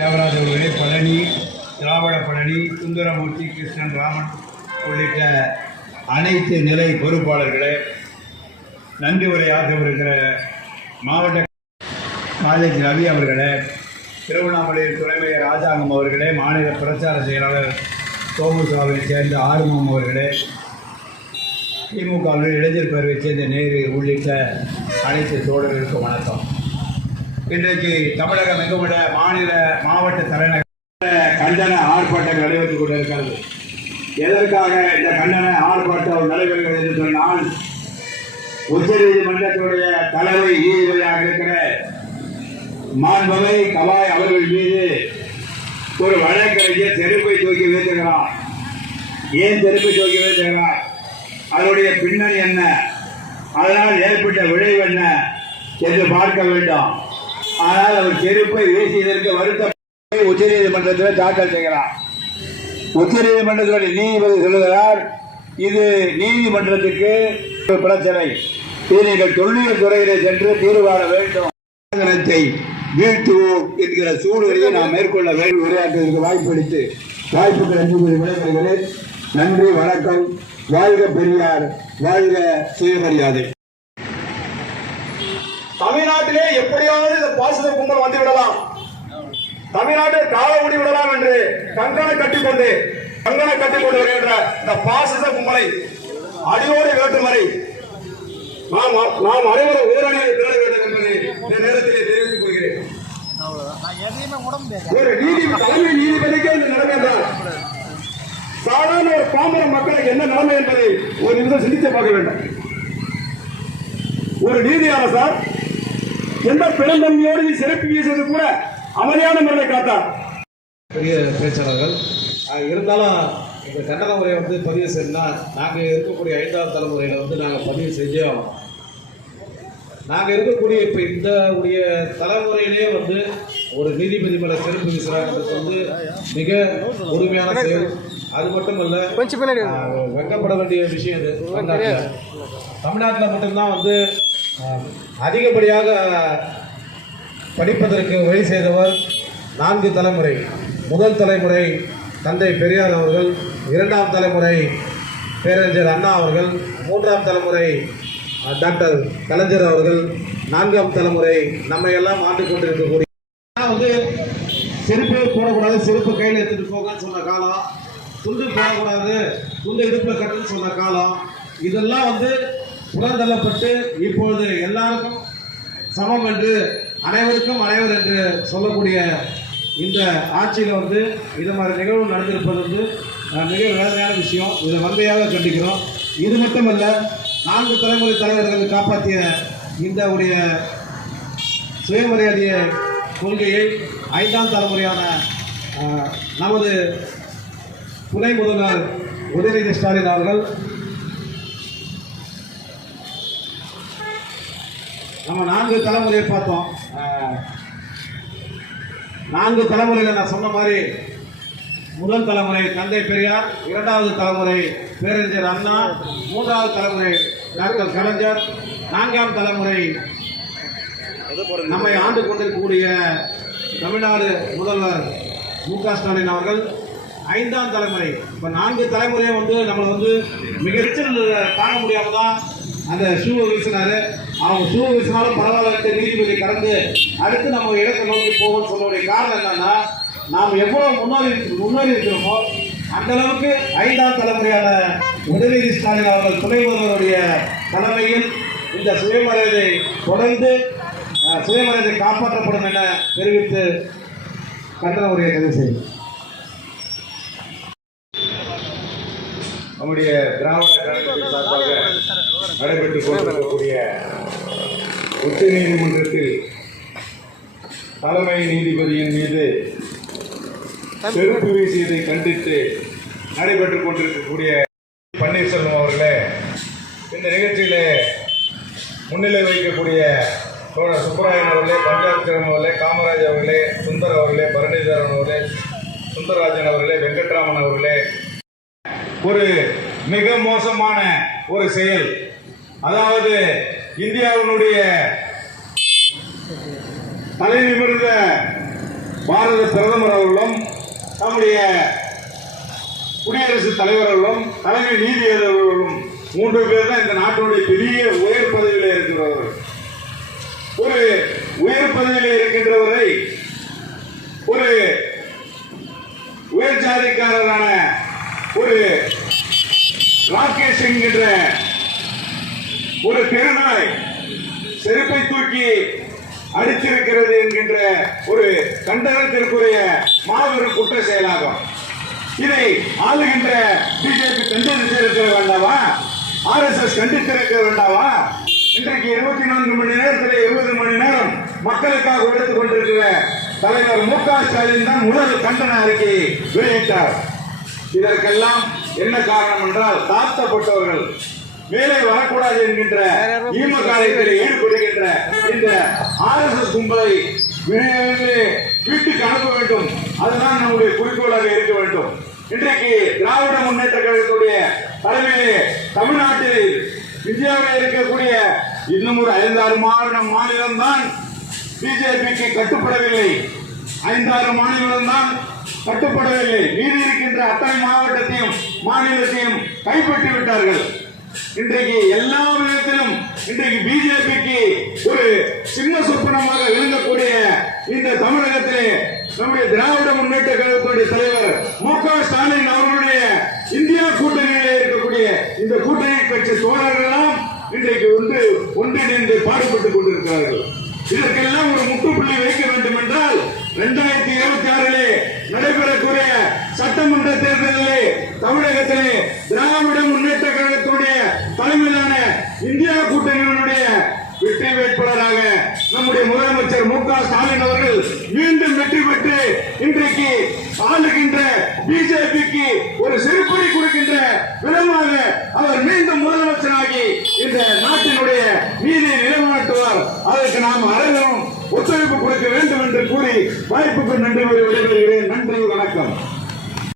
தேவராஜ அவர்களே, பழனி, திராவிட பழனி, சுந்தரமூர்த்தி, கிருஷ்ணன், ராமன் உள்ளிட்ட அனைத்து நிலை பொறுப்பாளர்களே, நன்றி உரையாற்றவிருக்கிற மாவட்ட காலேஜ் ரவி அவர்களே, திருவண்ணாமலையில் துணை மேயர் ராஜாங்கம் அவர்களே, மாநில பிரச்சார செயலாளர் தோமுசாவை சேர்ந்த ஆறுமுகம் அவர்களே, திமுகவில் இளைஞர் பேரவை சேர்ந்த நேரு உள்ளிட்ட அனைத்து தோழர்களுக்கும் வணக்கம். இன்றைக்கு தமிழகம் எங்குமுள்ள மாநில மாவட்ட தலைநகர் கண்டன ஆர்ப்பாட்டங்கள் நடைபெற்றுக் கொண்டிருக்கிறது. எதற்காக இந்த கண்டன ஆர்ப்பாட்டம் நடைபெறுகிறது என்று சொன்னால், உச்சநீதிமன்றத்துடைய தலைமை நீதிபதியாக இருக்கிற மாண்புமை கவாய் அவர்கள் மீது ஒரு வழக்கறிஞர் செருப்பை தூக்கி வைத்திருக்கிறார். ஏன் செருப்பை தூக்கி வைத்திருக்கிறார்? அதனுடைய பின்னணி என்ன, அதனால் ஏற்பட்ட விளைவு என்ன என்று பார்க்க வேண்டும். ஆனால் அவர் செருப்பை வீசியதற்கு வருத்தப்பட்டு உச்சநீதிமன்றத்தில் தாக்கல் செய்கிறார். உச்சநீதிமன்றத்துடைய நீதிபதி சொல்லுகிறார், இது நீதிமன்றத்துக்கு பிரச்சனை, இது நீங்கள் தொழில் துறையிலே சென்று தீர்வு காண வேண்டும், வீழ்த்துவோம் என்கிற சூழ்நிலையை நாம் மேற்கொள்ள வேண்டும். உரையாற்றுவதற்கு வாய்ப்பளித்து வாய்ப்புக்கு நன்றி கூறி விடைபெறுகிறேன். நன்றி, வணக்கம். வாழ்க பெரியார், வாழ்க சுயமரியாதை. தமிழ்நாட்டிலே எப்படியாவது இந்த பாசித கும்பல் வந்து விடலாம், தமிழ்நாட்டில் கால முடி விடலாம் என்று கங்கணை கட்டிக்கொண்டு வருகின்ற இந்த பாசிச கும்பலை அடியோடு விரட்டும் வரை நாம் அனைவரும் உயிரணியை தேட வேண்டும் என்பதை இந்த நேரத்திலே தெரிவித்துக் கொள்கிறேன். ஒரு தலைமை நீதிபதிக்கு இந்த நிலைமை என்றால் சாதாரண ஒரு பாமர மக்களுக்கு என்ன நிலைமை என்பதை ஒரு நிமிஷம் சிந்தித்து பார்க்க வேண்டும். ஒரு நீதியாளர் எந்த பெருந்தன்மையோடு சிறப்பு வீசுவது கூட அமைதியான முறையை காத்தார். பெரிய பேச்சாளர்கள் இருந்தாலும் இந்த கண்டன முறையை பதிவு செய்யணும்னா நாங்கள் இருக்கக்கூடிய 5ஆம் தலைமுறையில் நாங்கள் பதிவு செஞ்சே ஆகணும். நாங்கள் இருக்கக்கூடிய இப்போ இந்த உடைய தலைமுறையிலே ஒரு நீதிபதி மேலே செருப்பு வீசுறாங்கிறது மிக உரிமையான செயல். அது மட்டுமல்ல, வெட்கப்பட வேண்டிய விஷயம். இது தமிழ்நாட்டில் மட்டும்தான் அதிகப்படியாக படிப்பதற்கு வழி செய்தவர் 4 தலைமுறை. முதல் தலைமுறை தந்தை பெரியார் அவர்கள், 2ஆம் தலைமுறை பேரறிஞர் அண்ணா அவர்கள், 3ஆம் தலைமுறை டாக்டர் கலைஞர் அவர்கள், 4ஆம் தலைமுறை நம்மை எல்லாம் ஆண்டு கொண்டிருக்கக்கூடிய செருப்பு போடக்கூடாது, செருப்பு கையில் எடுத்துட்டு போகன்னு சொன்ன காலம், துண்டு போடக்கூடாது, துண்டு இடுப்பில் கட்டுன்னு சொன்ன காலம், இதெல்லாம் புறந்தள்ளப்பட்டு இப்பொழுது எல்லாருக்கும் சமம் என்று அனைவருக்கும் அனைவர் என்று சொல்லக்கூடிய இந்த ஆட்சியில் இது மாதிரி நிகழ்வு நடந்திருப்பது மிக வேதனையான விஷயம். இதை வன்மையாக கண்டிக்கிறோம். இது மட்டுமல்ல, 4 தலைமுறை தலைவர்கள் காப்பாற்றிய இந்த உடைய சுயமரியாதைய கொள்கையை 5ஆம் தலைமுறையான நமது துணை முதல்வர் உதயநிதி ஸ்டாலின் அவர்கள் நம்ம 4 தலைமுறையை பார்த்தோம். 4 தலைமுறையில் நான் சொன்ன மாதிரி முதல் தலைமுறை தந்தை பெரியார், 2வது தலைமுறை பேரறிஞர் அண்ணா, 3வது தலைமுறை டாக்டர் கலைஞர், 4ஆம் தலைமுறை நம்மை ஆண்டு கொண்டிருக்கக்கூடிய தமிழ்நாடு முதல்வர் மு.க. ஸ்டாலின் அவர்கள், 5ஆம் தலைமுறை. இப்போ 4 தலைமுறையை நம்மளை மிக தாங்க முடியாம தான் அந்த ஷூவை வீசினாரு. அவங்க ஷூ வீசினாலும் பரவாயில்ல நீதிபதி கடந்து அடுத்து நம்ம இடத்தை நோக்கி போவோம்னு சொல்லக்கூடிய காரணம் என்னன்னா, நாம் எவ்வளவு முன்னேறி இருக்கிறோமோ அந்த அளவுக்கு 5ஆம் தலைமுறையான உதயநிதி ஸ்டாலின் அவர்கள் துணை முதல்வருடைய தலைமையில் இந்த சுயமரியாதை தொடர்ந்து சுயமரியாதை காப்பாற்றப்படும் என தெரிவித்து கண்டன உரையை நிறைவு செய்யும். நம்முடைய திராவிட கழகத்தின் சார்பாக நடைபெற்றுக் கொண்டிருக்கக்கூடிய உச்ச நீதிமன்றத்தில் தலைமை நீதிபதியின் மீது செருப்பு வீசியதை கண்டித்து நடைபெற்றுக் கொண்டிருக்கக்கூடிய பன்னீர்செல்வம் அவர்களே, இந்த நிகழ்ச்சியிலே முன்னிலை வைக்கக்கூடிய தோழர் சுப்பராயன் அவர்களே, பஞ்சாபிச்சரம் அவர்களே, காமராஜ் அவர்களே, சுந்தர் அவர்களே, பரணிதரன் அவர்களே, சுந்தரராஜன் அவர்களே, வெங்கட்ராமன் அவர்களே, ஒரு மிக மோசமான ஒரு செயல். அதாவது இந்தியாவினுடைய தலை நிமிர்ந்த பாரத பிரதமர் அவர்களும் நம்முடைய குடியரசுத் தலைவர் அவர்களும் தலைமை நீதிபதி அவர்களும் 3 பேர் தான் இந்த நாட்டினுடைய பெரிய உயர் பதவியில் இருக்கிறவர்கள். ஒரு உயர் பதவியில் இருக்கின்றவரை ஒரு உயர் ஜாதிக்காரரான ஒரு ராகேஷ் என்கின்ற ஒரு தெருநாய் செருப்பை தூக்கி அடித்திருக்கிறது என்கின்ற ஒரு கண்டனத்திற்குரிய மாபெரும் குற்ற செயலாகும். இதை ஆளுகின்ற பிஜேபி கண்டித்திருக்க வேண்டாமா? RSS கண்டித்திருக்க வேண்டாமா? இன்றைக்கு 24 மணி நேரத்தில் 20 மணி நேரம் மக்களுக்காக எடுத்துக் கொண்டிருக்கிற தலைவர் மு.க.ஸ்டாலின் தான் முதல் கண்டன அறிக்கையை வெளியிட்டார். இதற்கெல்லாம் என்ன காரணம் என்றால், தாழ்த்தப்பட்டவர்கள் மேலே வரக்கூடாது என்கின்ற ஈமக்காரத்தில் ஈடுபடுகின்ற இந்த RSS கும்பலை வீட்டுக்கு அனுப்ப வேண்டும். அதுதான் நம்முடைய குறிக்கோளாக இருக்க வேண்டும். இன்றைக்கு திராவிட முன்னேற்ற கழகத்துடைய தலைமையிலே தமிழ்நாட்டில் இந்தியாவில் இருக்கக்கூடிய இன்னும் ஒரு 5-6 மாநிலம் தான் பிஜேபிக்கு கட்டுப்படவில்லை. 5-6 மாநிலம் தான் கட்டுப்படவில்லை. மீதி இருக்கின்ற அத்தனை மாவட்டத்தையும் மாநிலத்தையும் கைப்பற்றி விட்டார்கள். இன்றைக்கு எல்லா விதத்திலும் இன்றைக்கு பிஜேபிக்கு ஒரு சின்ன சொப்பனமாக விளங்கக்கூடிய இந்த தமிழகத்திலே நம்முடைய திராவிட முன்னேற்ற கழகத்துடைய தலைவர் மு.க.ஸ்டாலின் அவர்களுடைய இந்தியா கூட்டணியிலே இருக்கக்கூடிய இந்த கூட்டணி கட்சி தோழர்களெல்லாம் இன்றைக்கு ஒன்றிணைந்து பாடுபட்டுக் கொண்டிருக்கிறார்கள். இதற்கெல்லாம் ஒரு முற்றுப்புள்ளி வைக்க வேண்டும் என்றால் 2026 நடைபெறக்கூடிய சட்டமன்ற தேர்தலிலே தமிழகத்திலே திராவிட முன்னேற்ற கழகத்துடைய தலைமையிலான இந்தியா கூட்டணியினுடைய வெற்றி வேட்பாளராக நம்முடைய முதலமைச்சர் மு.க.ஸ்டாலின் அவர்கள் மீண்டும் வெற்றி பெற்று இன்றைக்கு ஆளுகின்ற பிஜேபிக்கு ஒரு செருப்படி கொடுக்கின்ற விதமாக அவர் மீண்டும் முதலமைச்சராகி இந்த நாட்டினுடைய நீதியை நிலைநாட்டுவார். அதற்கு நாம் அனைவரும் ஒத்துழைப்பு கொடுக்க வேண்டும் என்று கூறி வாய்ப்புக்கு நன்றி விடைபெறுகிறேன். நன்றி, வணக்கம்.